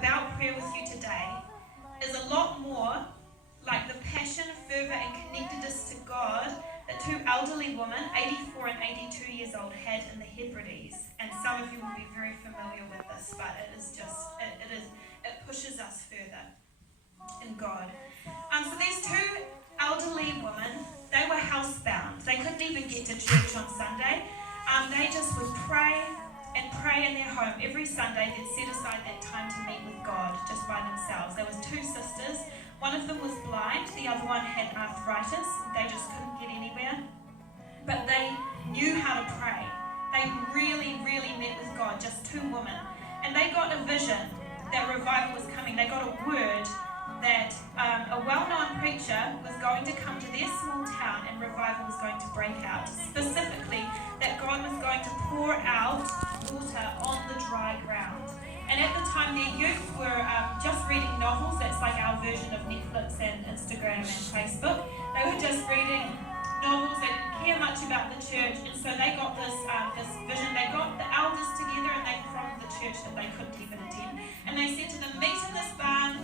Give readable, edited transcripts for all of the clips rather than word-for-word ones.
about prayer with you today is a lot more like the passion, fervour and connectedness to God that two elderly women, 84 and 82 years old, had in the Hebrides. And some of you will be very familiar with this, but it is just, it pushes us further in God. So these two elderly women, they were housebound. They couldn't even get to church on Sunday. They just would pray and pray in their home. Every Sunday they'd set aside that time to meet with God just by themselves. There was two sisters. One of them was blind, the other one had arthritis. They just couldn't get anywhere. But they knew how to pray. They really, really met with God, just two women. And they got a vision that revival was coming. They got a word that a well-known preacher was going to come to their small town and revival was going to break out. Specifically, that God was going to pour out water on the dry ground. And at the time, their youth were just reading novels. That's like our version of Netflix and Instagram and Facebook. They were just reading novels. They didn't care much about the church. And so they got this vision. They got the elders together and they from the church that they couldn't even attend. And they said to them, meet in this barn.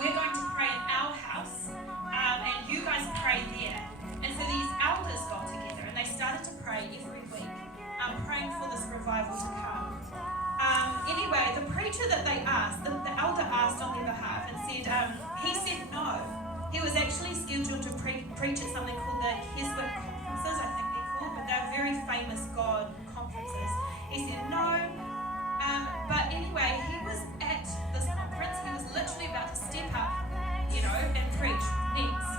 We're going to pray in our house. And you guys pray there. And so these elders got together and they started to pray every week, praying for this revival to come. Anyway, the preacher that they asked, the elder asked on their behalf and said, he said no. He was actually scheduled to preach at something called the Hebrides conferences, I think they're called, but they're very famous God conferences. He said no. But anyway, he was at this conference. He was literally about to step up, and preach next.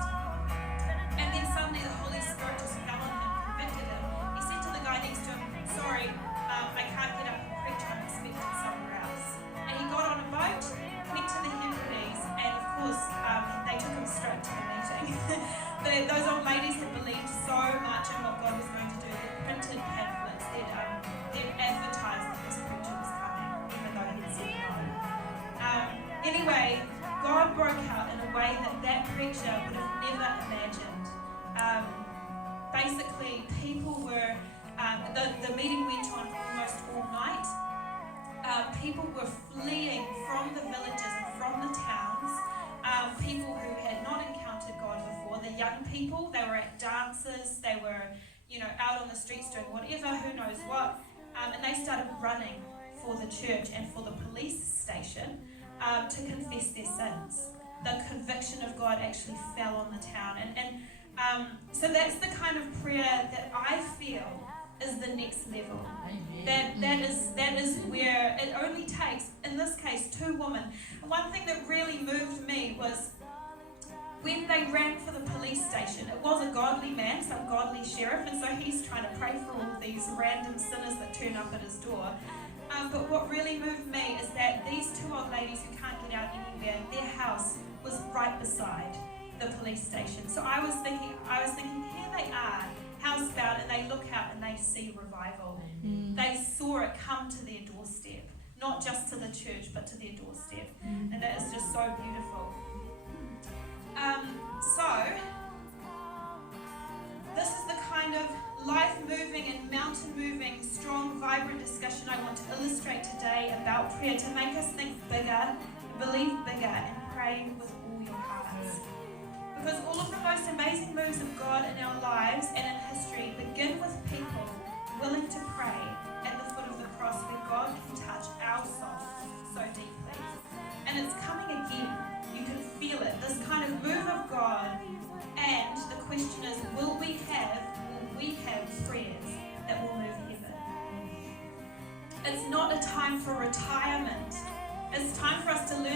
And then suddenly the Holy Spirit just fell on him, convicted him. He said to the guy next to him, sorry, I can't get up and preach. I'm expected somewhere else. And he got on a boat, went to the Hebrides, and of course, they took him straight to the meeting. Those old ladies had believed so much in what God was going to do. They printed pamphlets. They'd advertised that this preacher was coming, even though he had said no. Anyway, God broke out in a way that preacher would have never imagined. Basically, people were, the meeting went on almost all night. People were fleeing from the villages and from the towns. People who had not encountered God before, the young people, they were at dances, they were, out on the streets doing whatever, who knows what. And they started running for the church and for the police station to confess their sins. The conviction of God actually fell on the town. And so that's the kind of prayer that I feel is the next level. That is where it only takes, in this case, two women. And one thing that really moved me was when they ran for the police station. It was a godly man, some godly sheriff, and so he's trying to pray for all these random sinners that turn up at his door. But what really moved me is that these two old ladies who can't get out anywhere, their house was right beside the police station. So I was thinking, here they are, housebound, and they look out and they see revival. They saw it come to their doorstep, not just to the church, but to their doorstep. And that is just so beautiful. So, this is the kind of life-moving and mountain-moving, strong, vibrant discussion I want to illustrate today about prayer, to make us think bigger, believe bigger, and pray with all your hearts. Because all of the most amazing moves of God in our lives and in history begin with people willing to pray at the foot of the cross, where God can touch our soul so deeply. And it's coming again. You can feel it, this kind of move of God. And the question is, will we have prayers that will move heaven? It's not a time for retirement. It's time for us to learn